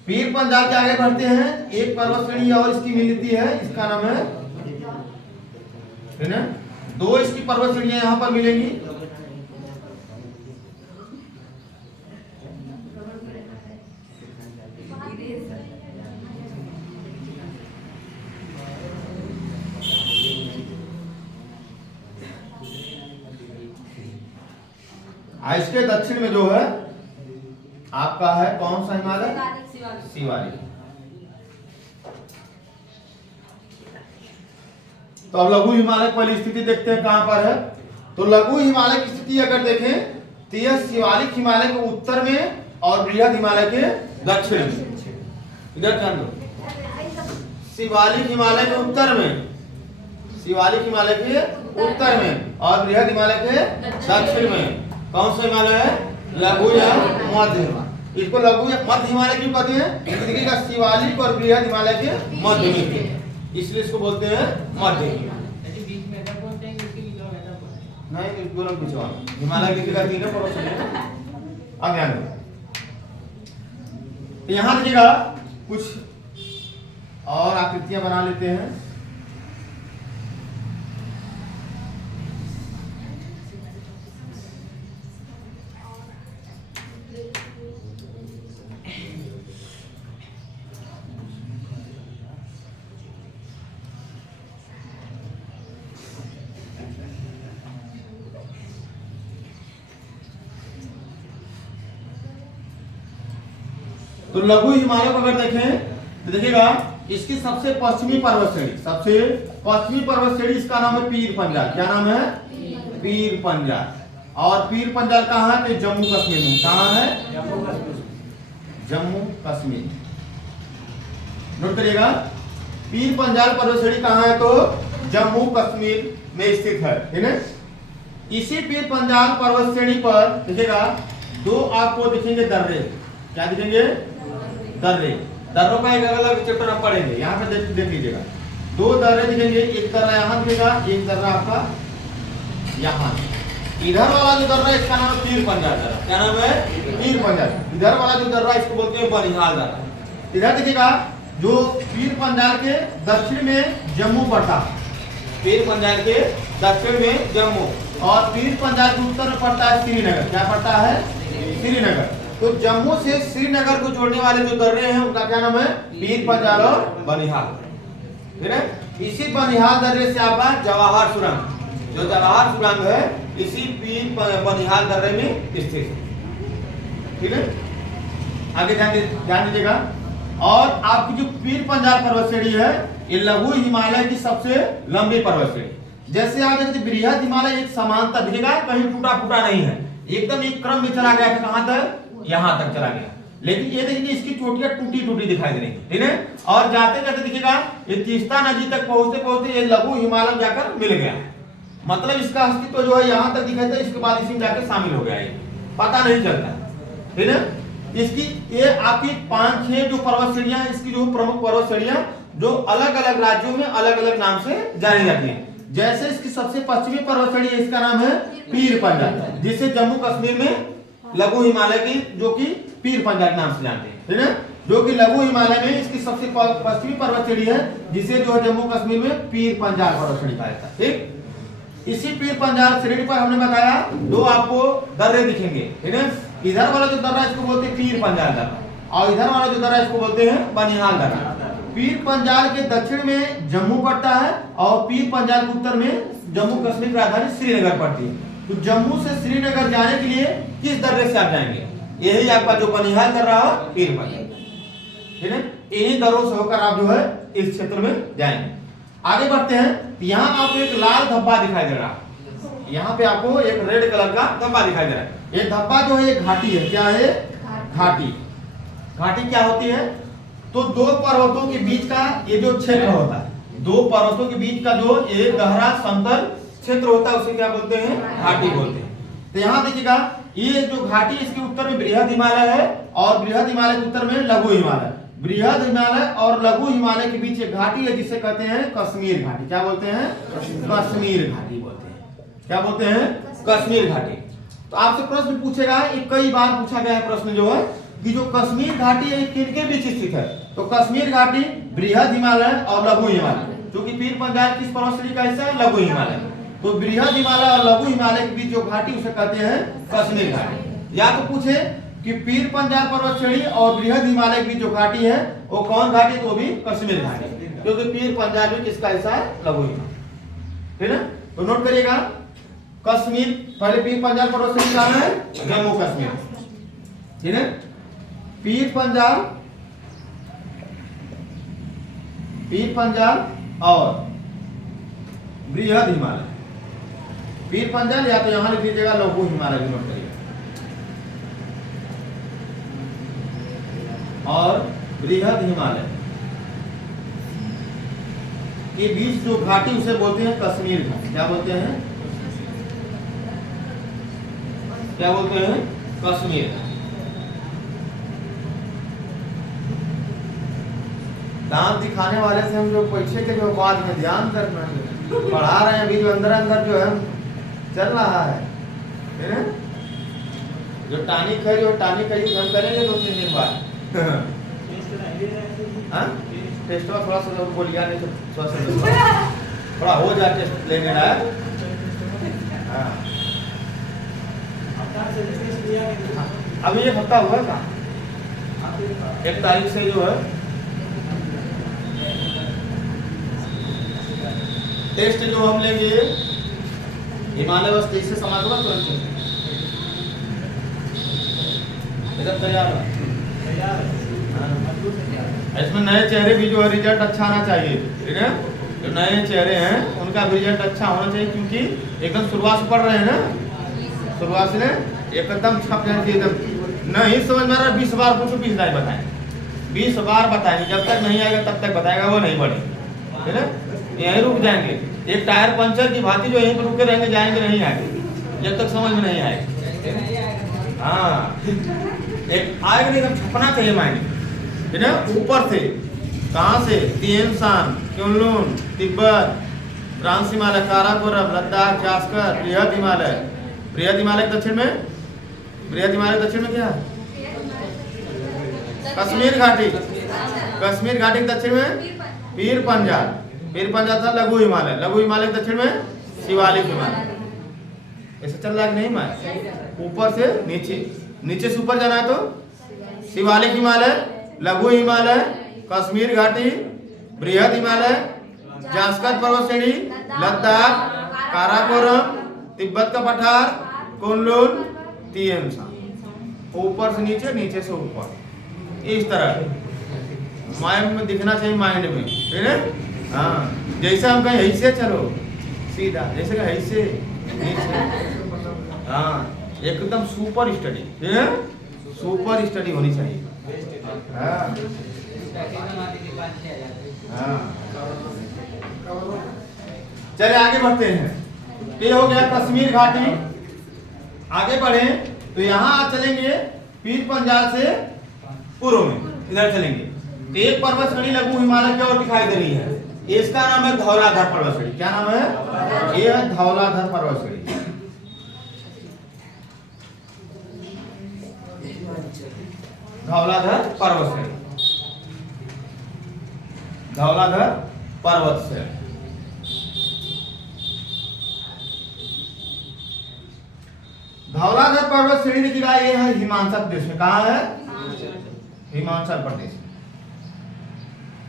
पीर पंजाल के आगे बढ़ते हैं, एक पर्वत श्रेणी और इसकी मिलती है, इसका नाम है, ठीक है। 2 इसकी पर्वत श्रेणियां यहाँ पर मिलेंगी। इसके दक्षिण में जो है आपका है कौन सा हिमालय? शिवालिक। तो अब लघु हिमालय की पहली स्थिति देखते हैं कहां पर है। तो लघु हिमालय की स्थिति अगर देखें तो यह शिवालिक हिमालय के उत्तर में और बृहद हिमालय के दक्षिण में। इधर ध्यान दो, शिवालिक हिमालय के उत्तर में, शिवालिक हिमालय के उत्तर में और बृहद हिमालय के दक्षिण में कौन सा हिमालय है? लघु या मध्य हिमालय। इसको लघु या मध्य हिमालय क्यों कहते हैं? देखिएगा शिवालिक और बृहद हिमालय के मध्य में, इसलिए इसको बोलते हैं मध्य हिमालय। नहीं, दोनों पिछवा हिमालय की जगह तीन पर्वत है। अब ध्यान दो, यहाँ देखिएगा कुछ और आकृतियां बना लेते हैं। तो लघु हिमालय को अगर देखें तो देखिएगा इसकी सबसे पश्चिमी पर्वत श्रेणी, सबसे पश्चिमी पर्वत श्रेणी, इसका नाम है पीर पंजाल। क्या नाम है? पीर पंजाल। और पीर पंजाल कहाँ है? तो जम्मू कश्मीर में। कहाँ है? जम्मू कश्मीर। नोट करिएगा, पीर पंजाल पर्वत श्रेणी कहाँ है? तो जम्मू कश्मीर में स्थित है, ठीक है। इसी पीर पंजाल पर्वत श्रेणी पर देखिएगा 2 आपको दिखेंगे दर्रे। क्या दिखेंगे? दर्रे। दर्रों का एक अलग चैप्टर हम पढ़ेंगे, यहाँ पे देख लीजिएगा। 2 दर्रे दिखेंगे, एक दर्रा यहाँ दिखेगा, एक दर्रा आपका यहाँ। इधर वाला जो दर्रा इसका नाम है पीर पंजाल दर्रा। क्या नाम है? पीर पंजाल। इधर वाला जो दर्रा इसको बोलते हैं बनिहाल दर्रा। इधर देखिएगा जो पीर पंजाल के दक्षिण में जम्मू पड़ता है, पीर पंजाल के दक्षिण में जम्मू, और पीर पंजाल के उत्तर में पड़ता है श्रीनगर। क्या पड़ता है? श्रीनगर। तो जम्मू से श्रीनगर को जोड़ने वाले जो दर्रे हैं उनका क्या नाम है? पीर पंजाल और बनिहाल, ठीक है। इसी बनिहाल दर्रे से आपका जवाहर सुरंग, जो जवाहर सुरंग है इसी पीर बनिहाल दर्रे में स्थित है। ठीक है, आगे ध्यान दीजिएगा। और आपकी जो पीर पंजाल पर्वत श्रेणी है ये लघु हिमालय की सबसे लंबी पर्वत श्रेणी। जैसे आप देखते बृहद हिमालय एक समानता दिखेगा, कहीं टूटा फूटा नहीं है, एकदम एक क्रम में चला गया था, कहां तक, यहां तक चला गया। लेकिन ये देखिए इसकी चोटियां टूटी टूटी दिखाई दे रही है, ठीक है। और जाते जाते दिखेगा ये तीस्ता नदी तक पहुंचते पहुंचते ये लघु हिमालय जाकर मिल गया, मतलब इसका अस्तित्व जो है यहां तक दिखाई था, इसके बाद इसी में जाकर शामिल हो गया, ये पता नहीं चलता, ठीक है। इसकी ये आपकी 5-6 जो पर्वत श्रेणियां हैं, इसकी जो प्रमुख पर्वत श्रेणियां जो अलग अलग राज्यों में अलग अलग नाम से जानी जाती है। जैसे इसकी सबसे पश्चिमी पर्वत श्रेणी है, इसका नाम है पीर पंजाल, जिसे जम्मू कश्मीर में लघु हिमालय की जो कि पीर पंजाल नाम से जानते हैं, ठीक है। जो कि लघु हिमालय में इसकी सबसे पश्चिमी पर्वत श्रेणी है, जिसे जो है जम्मू कश्मीर में पीर पंजाल पर्वत श्रेणी कहा जाता है, ठीक। इसी पीर पंजाल श्रेणी पर हमने बताया दो आपको दर्रे दिखेंगे, ठीक है। इधर वाला जो दर्रा इसको बोलते हैं पीर पंजाल दर्रा, और इधर वाला जो दर्रा इसको बोलते हैं बनिहाल दर्रा। पीर पंजाल के दक्षिण में जम्मू पड़ता है और पीर पंजाल के उत्तर में जम्मू कश्मीर की राजधानी श्रीनगर पड़ती है। तो जम्मू से श्रीनगर जाने के लिए किस दर्रे से आप जाएंगे, यही आपका जो बनिहाल दर्रा है पीर पंजाल, ठीक है। इन्हीं दर्रों से होकर आप जो है इस क्षेत्र में जाएंगे। आगे बढ़ते हैं, यहाँ आपको एक लाल धब्बा दिखाई दे रहा है, यहाँ पे आपको एक रेड कलर का धब्बा दिखाई दे रहा है। ये धब्बा जो है घाटी है, क्या है, घाटी। घाटी क्या होती है, तो दो पर्वतों के बीच का ये जो क्षेत्र होता है, दो पर्वतों के बीच का जो ये गहरा समतल क्षेत्र होता है उसे क्या बोलते हैं, घाटी बोलते हैं। तो यहाँ देखिएगा ये जो घाटी इसके उत्तर में बृहद हिमालय है और बृहद हिमालय के उत्तर में लघु हिमालय। बृहद हिमालय और लघु हिमालय के बीच एक घाटी है जिसे कहते हैं कश्मीर घाटी। क्या बोलते हैं, कश्मीर घाटी बोलते हैं। क्या बोलते हैं, कश्मीर घाटी। तो आपसे प्रश्न पूछेगा, ये कई बार पूछा गया है प्रश्न जो है कि जो कश्मीर घाटी है किनके बीच स्थित है, तो कश्मीर घाटी बृहद हिमालय और लघु हिमालय, क्योंकि पीर पंजाल किस पर्वत श्रेणी का हिस्सा है, लघु हिमालय। तो बृहद हिमालय और लघु हिमालय के बीच जो घाटी उसे कहते हैं कश्मीर घाटी। या तो पूछे कि पीर पंजाल पर्वत श्रेणी और बृहद हिमालय की जो घाटी है वो कौन घाटी, तो वो भी कश्मीर घाटी, क्योंकि पीर पंजाल भी किसका हिस्सा है, लघु हिमालय, ठीक है। तो नोट करिएगा, कश्मीर पहले पीर पंजाल पर्वत श्रेणी कहाँ है, जम्मू कश्मीर, ठीक है। पीर पंजाल और बृहद हिमालय, पीर पंजाल या तो यहां लिख लीजिएगा लघु हिमालय भी नोट करिएगा, और बृहद हिमालय के बीच जो घाटी उसे बोलते हैं कश्मीर घाटी। क्या बोलते हैं, क्या बोलते हैं, कश्मीर घाटी। दांत दिखाने वाले से हम जो पीछे के जो बात में ध्यान करना है, पढ़ा रहे हैं अभी जो अंदर अंदर जो है चल रहा है, जो टॉनिक है, जो टॉनिक का यूज हम करेंगे 2-3 दिन बाद। टेस्ट थोड़ा सा बोलिया नहीं तो थोड़ा हो जाए टेस्ट लेने लायक। अभी 1 हफ्ता हुआ था, 1 तारीख से जो है टेस्ट जो हम लेंगे हिमालय बस 23 से समाज होगा तुरंत एकदम तैयार है। इसमें नए चेहरे भी जो है रिजल्ट अच्छा आना चाहिए, ठीक है। जो नए चेहरे हैं उनका भी रिजल्ट अच्छा होना चाहिए, क्योंकि एकदम शुरुआत से पढ़ रहे हैं ना, शुरुआत से एकदम छप जाए, एकदम नहीं समझ में आ रहा 20 बार पूछो 20 बार बताएं, 20 बार बताएंगे, जब तक नहीं आएगा तब तक बताएगा, वो नहीं बढ़ेगा, ठीक है। यहीं रुक जाएंगे, एक टायर पंचर की भांति जो यहीं पर रुके रहेंगे, जाएंगे नहीं आगे जब तक समझ में नहीं आएगा। हाँ, एक आएगा नहीं, छपना चाहिए मायने, ठीक है। ऊपर से कहाँ से, तिएन शान, क्योंलुन, तिब्बत, ट्रांस हिमालय, काराकोरम, लद्दाख, जास्कर, बृहद हिमालय। बृहद हिमालय दक्षिण में, बृहद हिमालय दक्षिण में क्या, कश्मीर घाटी। कश्मीर घाटी के दक्षिण में पीर पंजाल, पीर पंजाल था लघु हिमालय, लघु हिमालय दक्षिण में शिवालिक हिमालय। ऐसे चल रहा है नहीं माय, ऊपर से नीचे, नीचे से ऊपर जाना है तो शिवालिक हिमालय, लघु हिमालय, कश्मीर घाटी, बृहद हिमालय, जास्कर पर्वत श्रेणी, लद्दाख, काराकोरम, तिब्बत का पठार, कुनलुन, तिएनसा। ऊपर से नीचे, नीचे से ऊपर, इस तरह माइंड में दिखना चाहिए, माइंड में, ठीक है। हाँ, जैसे हम कहें ऐसे चलो सीधा, जैसे कहें ऐसे नीचे। हाँ, एकदम सुपर स्टडी, ठीक है, सुपर स्टडी होनी चाहिए। हाँ हाँ, चलिए आगे बढ़ते हैं। ये हो गया कश्मीर घाटी। आगे बढ़े तो यहाँ चलेंगे पीर पंजाल से पूर्व में, इधर चलेंगे तो एक पर्वत श्रेणी लघु हिमालय की ओर दिखाई दे रही है। इसका नाम है धौलाधर पर्वत श्रेणी। क्या नाम है? ये है धौलाधर पर्वत श्रेणी। धौलाधर पर्वत श्रेणी, धौलाधर पर्वत श्रेणी। धौलाधर पर्वत श्रेणी देखिएगा, ये है हिमाचल प्रदेश में। कहाँ है? हिमाचल प्रदेश में।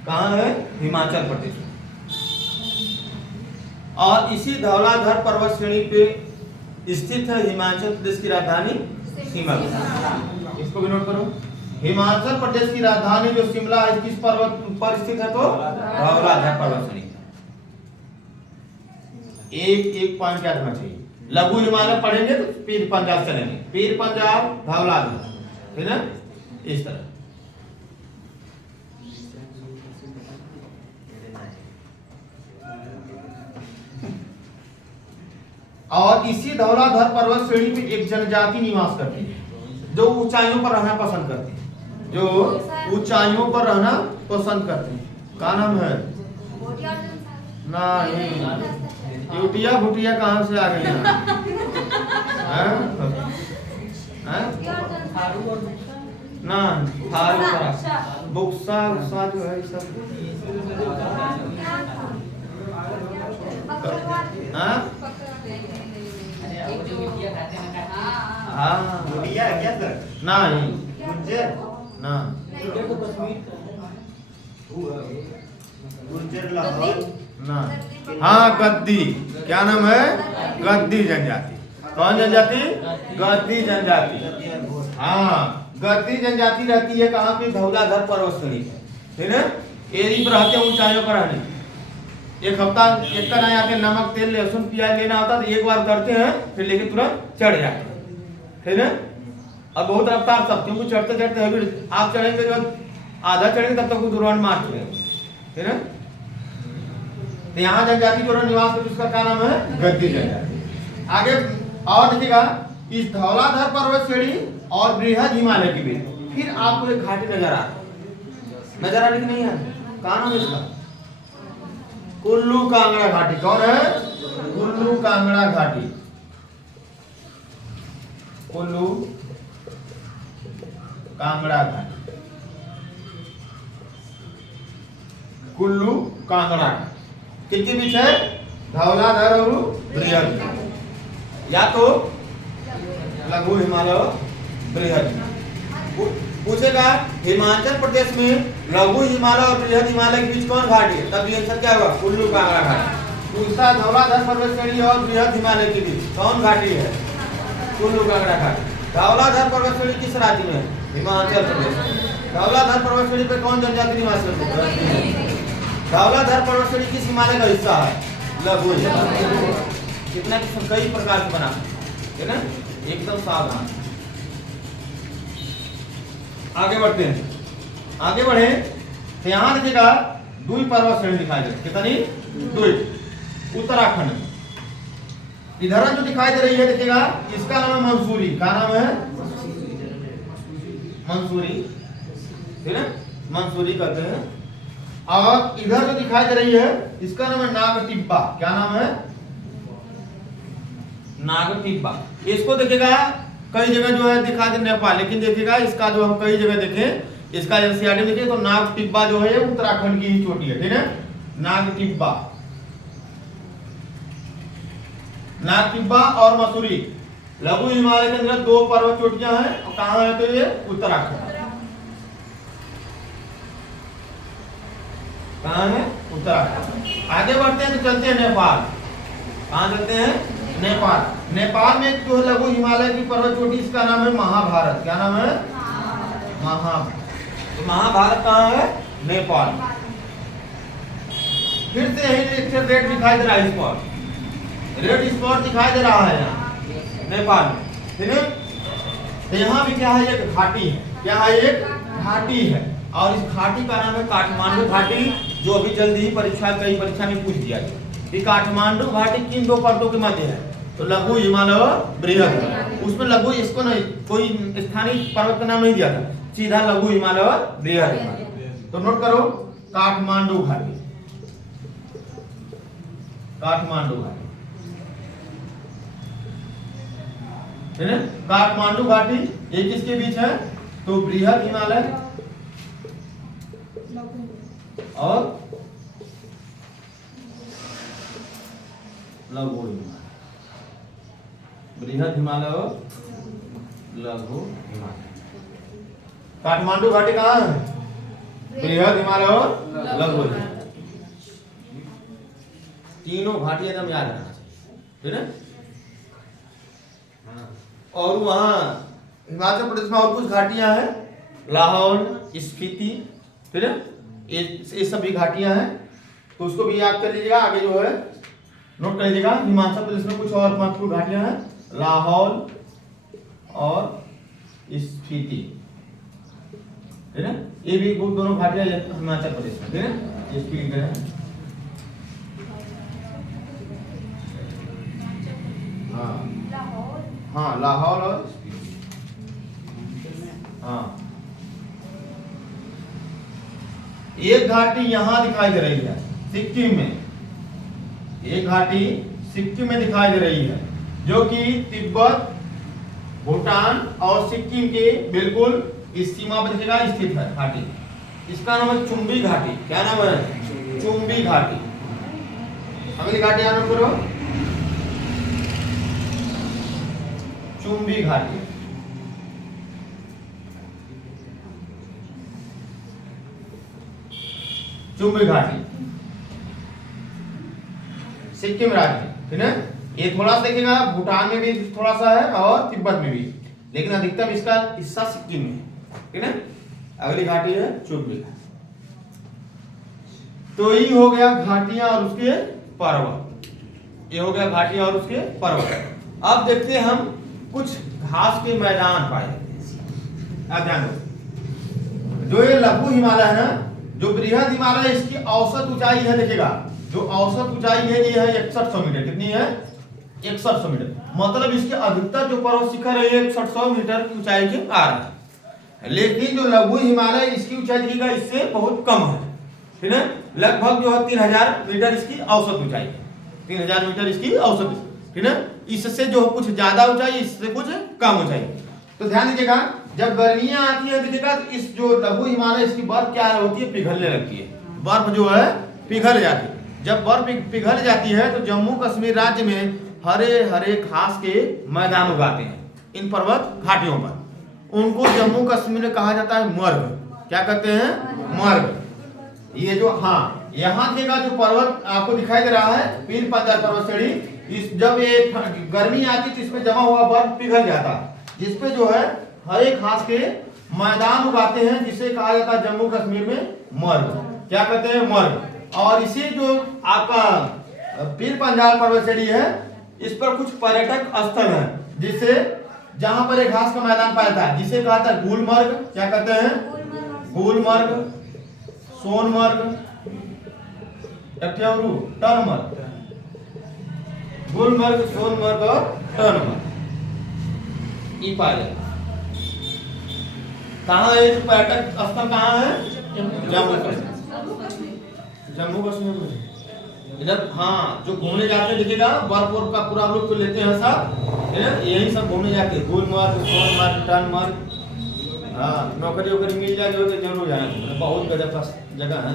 कहाँ है? हिमाचल प्रदेश में। और इसी धौलाधर पर्वत श्रेणी पे स्थित है हिमाचल प्रदेश की राजधानी शिमला। इसको भी नोट करो। हिमाचल प्रदेश की राजधानी जो शिमला है, किस पर्वत पर स्थित है? तो धौलाधर पर्वत श्रेणी। एक एक पॉइंट याद रखना चाहिए। लघु हिमालय पढ़ेंगे तो पीर पंजाब चलेंगे, पीर पंजाब, धौलाधर, ठीक है, इस तरह। और इसी धौलाधर पर्वत श्रेणी में एक जनजाति निवास करती है जो ऊंचाइयों पर रहना पसंद करती है, जो ऊंचाइयों पर रहना पसंद करते हैं। क्या नाम है? नहीं, यूटिया भुटिया कहाँ से आ गई? ना थारू बुक्सा उसा जो है सब। हाँ, क्या सर? नहीं ना, ना। हाँ, गद्दी। क्या नाम है? गद्दी जनजाति। कौन जनजाति? गद्दी जनजाति। हाँ, गद्दी जनजाति रहती है कहाँ पे? धौलाधर पर्वत श्रेणी, ठीक है। एरी पर रहते हैं, ऊंचाइयों पर रहने। एक हफ्ता एक तरह आके नमक तेल लहसुन प्याज लेना होता तो एक बार करते हैं, फिर लेके तुरंत चढ़ जाते हैं, ठीक है। अब बहुत रफ्तार सब, क्योंकि चढ़ते चढ़ते आप चढ़ेंगे जब आधा चढ़ेंगे तब तक दुर्वान मार चुके, ठीक है। तो यहाँ जनजाति जो निवास करती है उसका क्या नाम है? गद्दी जनजाति। आगे और देखिएगा, इस धौलाधर पर्वत श्रेणी और बृहद हिमालय के बीच फिर आपको एक घाटी नजर आ रही नहीं है? कहाँ नाम है इसका? कुल्लू कांगड़ा घाटी। कौन है? कुल्लू कांगड़ा घाटी। कुल्लू कांगड़ा घाटी, कुल्लू कांगड़ा किसके बीच है? धौलाधर और बृहद, या तो लघु हिमालय और बृहद। पूछेगा हिमाचल प्रदेश में लघु हिमालय और बृहद हिमालय के बीच कौन घाटी है? तब ये क्या होगा? कुल्लू कांगड़ा घाटी। पूछता धौलाधर पर्वत श्रेणी और बृहद हिमालय के बीच कौन घाटी है? कुल्लू कांगड़ा घाटी। धौलाधर पर्वत श्रेणी किस राज्य में है? हिमाचल प्रदेश। धौलाधर पर्वत श्रेणी पे कौन जनजाति निवास करती है? धौलाधर पर्वत श्रेणी किस हिमालय का हिस्सा है? लघु हिमालय। कितना कई प्रकार से बना है ना, एकदम सावधान। आगे बढ़ते हैं। आगे बढ़े तो यहाँ देखिएगा दुई पर्वत श्रेणी दिखाई दे रही। कितनी? दुई। उत्तराखंड में इधर जो दिखाई दे रही है देखिएगा, इसका नाम है मंसूरी। क्या नाम है? मंसूरी, ठीक है, मंसूरी कहते हैं। और इधर जो दिखाई दे रही है इसका नाम है नागटिब्बा। क्या नाम है? नागटिब्बा। इसको देखिएगा कई जगह जो है दिखा दे नेपाल, लेकिन देखिएगा इसका जो हम कई जगह देखें, इसका एनसीईआरटी में देखें तो नागटिब्बा जो है उत्तराखंड की ही चोटी है, ठीक है। नागटिब्बा, नागटिब्बा और मसूरी लघु हिमालय के अंदर दो पर्वत चोटियां हैं। और कहाँ है? तो ये उत्तराखंड। कहाँ है? उत्तराखंड। आगे बढ़ते हैं तो चलते हैं नेपाल। कहाँ चलते हैं? नेपाल। नेपाल में जो लघु हिमालय की पर्वत चोटी, इसका नाम है महाभारत। क्या नाम है? महाभारत। तो महाभारत कहाँ है? नेपाल। फिर से यही रेड दिखाई दे रहा है, स्पॉट रेड स्पॉट दिखाई दे रहा है यहाँ नेपाल में, ठीक है। तो यहाँ भी क्या है? एक घाटी है। क्या है? एक घाटी है, और इस घाटी का नाम है काठमांडू घाटी, जो अभी जल्दी ही कई परीक्षा में पूछ दिया गया कि काठमांडू घाटी किन दो पर्वतों के मध्य है? तो लघु हिमालय और बृहद। उसमें लघु इसको नहीं, कोई स्थानीय पर्वत का नाम नहीं दिया था, सीधा लघु हिमालय और बृहद हिमालय। तो नोट करो, काठमांडू घाटी, काठमांडू घाटी, है ना। काठमांडू घाटी ये किसके बीच है? तो बृहद हिमालय और लघु हिमालय, बृहद हिमालय और लघु हिमालय। काठमांडू घाटी कहाँ है? बृहद हिमालय और लघु हिमालय। तीनों घाटी एकदम याद रखना चाहिए, ठीक है। और वहाँ हिमाचल प्रदेश में और कुछ घाटियां हैं, लाहौल, स्पीति, ठीक है, ये सभी घाटियां हैं। तो उसको भी याद कर लीजिएगा। आगे जो है नोट कर लीजिएगा, हिमाचल प्रदेश में कुछ और महत्वपूर्ण घाटियां हैं, लाहौल और स्पीति, ठीक है। ये भी दोनों घाटियां हिमाचल प्रदेश में, ठीक है। स्पीति है, हाँ लाहौल और हाँ। एक घाटी यहां दिखाई दे रही है सिक्किम में, एक घाटी सिक्किम में दिखाई दे रही है, जो कि तिब्बत, भूटान और सिक्किम के बिल्कुल इस सीमा पर दिखेगा स्थित है घाटी। इसका नाम है चुंबी घाटी। क्या नाम है? चुंबी घाटी। अगली घाटी याद करो, चुंबी घाटी। चुंबी घाटी सिक्किम राज्य, ठीक है। ये थोड़ा सा देखिएगा, भूटान में भी थोड़ा सा है और तिब्बत में भी, लेकिन अधिकतम इसका हिस्सा सिक्किम में, ठीक है। अगली घाटी है चुंबी घाटी। तो ये हो गया घाटियां और उसके पर्वत, ये हो गया घाटियां और उसके पर्वत। अब देखते हैं हम कुछ घास के मैदान पाए जाते हैं। ध्यान दो, जो ये लघु हिमालय है ना, जो बृहद हिमालय, इसकी औसत ऊंचाई है, देखिएगा जो औसत ऊंचाई है ये है 6100 मीटर। कितनी है? 6100 मीटर। मतलब इसके अधिकतर जो पर्वत शिखर है 6100 मीटर की ऊंचाई के पार है। लेकिन जो लघु हिमालय, इसकी ऊंचाई देखिएगा इससे बहुत कम है, ठीक है। लगभग जो है 3000 मीटर इसकी औसत ऊंचाई है, 3000 मीटर इसकी औसत, ठीक है। इससे जो कुछ ज्यादा ऊंचाई, इससे कुछ कम ऊंचाई। तो ध्यान दीजिएगा, जब गर्मियां आती है देखिएगा, तो इस जो लघु हिमालय, इसकी बर्फ क्या होती है? पिघलने लगती है। बर्फ जो है पिघल जाती है। जब बर्फ पिघल जाती है तो जम्मू कश्मीर राज्य में हरे हरे घास के मैदान उगाते हैं इन पर्वत घाटियों पर। उनको जम्मू कश्मीर में कहा जाता है मर्ग। क्या कहते हैं? मर्ग। ये जो, हाँ, यहाँ देखिएगा जो पर्वत आपको दिखाई दे रहा है, पीर पंजाल पर्वत श्रेणी, इस जब ये गर्मी आती तो इसमें जमा हुआ बर्फ पिघल जाता, जिसपे जो है हरे घास के मैदान उगाते हैं, जिसे कहा जाता है जम्मू कश्मीर में मर्ग। क्या कहते हैं? मर्ग। और इसी जो आपका पीर पंजाल पर्वत श्रेणी है, इस पर कुछ पर्यटक स्थल है, जिसे जहां पर एक घास का मैदान पाया था, जिसे कहा था गुलमर्ग। क्या कहते हैं? गुलमर्ग, सोनमर्ग, टनमर्ग। गुलमर्ग, सोनमर्ग और टनमर्ग ये पाया जाता। कहाँ है जो पर्यटक स्थल? कहाँ है? जम्मू कश्मीर। जम्मू कश्मीर में इधर, हाँ, जो घूमने जाते हैं देखिएगा, बर्फ वर्फ का पूरा लोग तो लेते हैं सब, यही सब घूमने जाते हैं। गुलमर्ग, सोनमर्ग, टनमर्ग। हाँ, नौकरी वोकरी मिल जाएगी तो जरूर जाना, बहुत गजब का जगह है।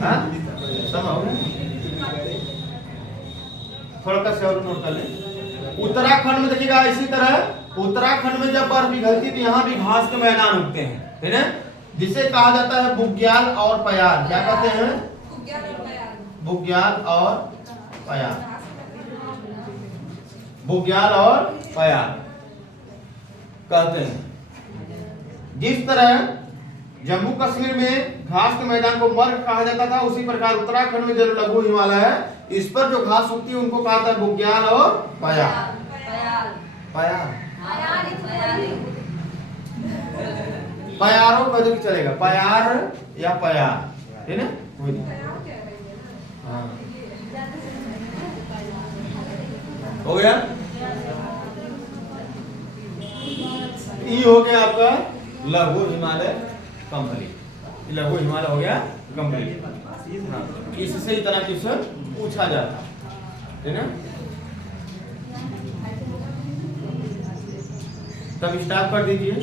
हाँ, थोड़ा सा और नोट कर ले। उत्तराखंड में देखिएगा इसी तरह, उत्तराखंड में जब बर्फ पिघलती तो यहाँ भी घास के मैदान उगते हैं, है ना, जिसे कहा जाता है बुग्याल और पयाल। क्या कहते हैं? बुग्याल और पयाल, बुग्याल और पयाल कहते हैं। जिस तरह जम्मू कश्मीर में घास के मैदान को मर्ग कहा जाता था, उसी प्रकार उत्तराखंड में जो लघु हिमालय है इस पर जो घास उगती है उनको कहा जाता है बुग्याल और पयाल। पयाल पयारों का जो चलेगा, पयार या पयार, ठीक है कोई नहीं। हाँ हो गया, ये हो गया आपका लघु हिमालय कंप्लीट, लघु हिमालय हो गया कंप्लीट। हाँ इससे इतना क्वेश्चन पूछा जाता है ना। तब स्टार्ट कर दीजिए।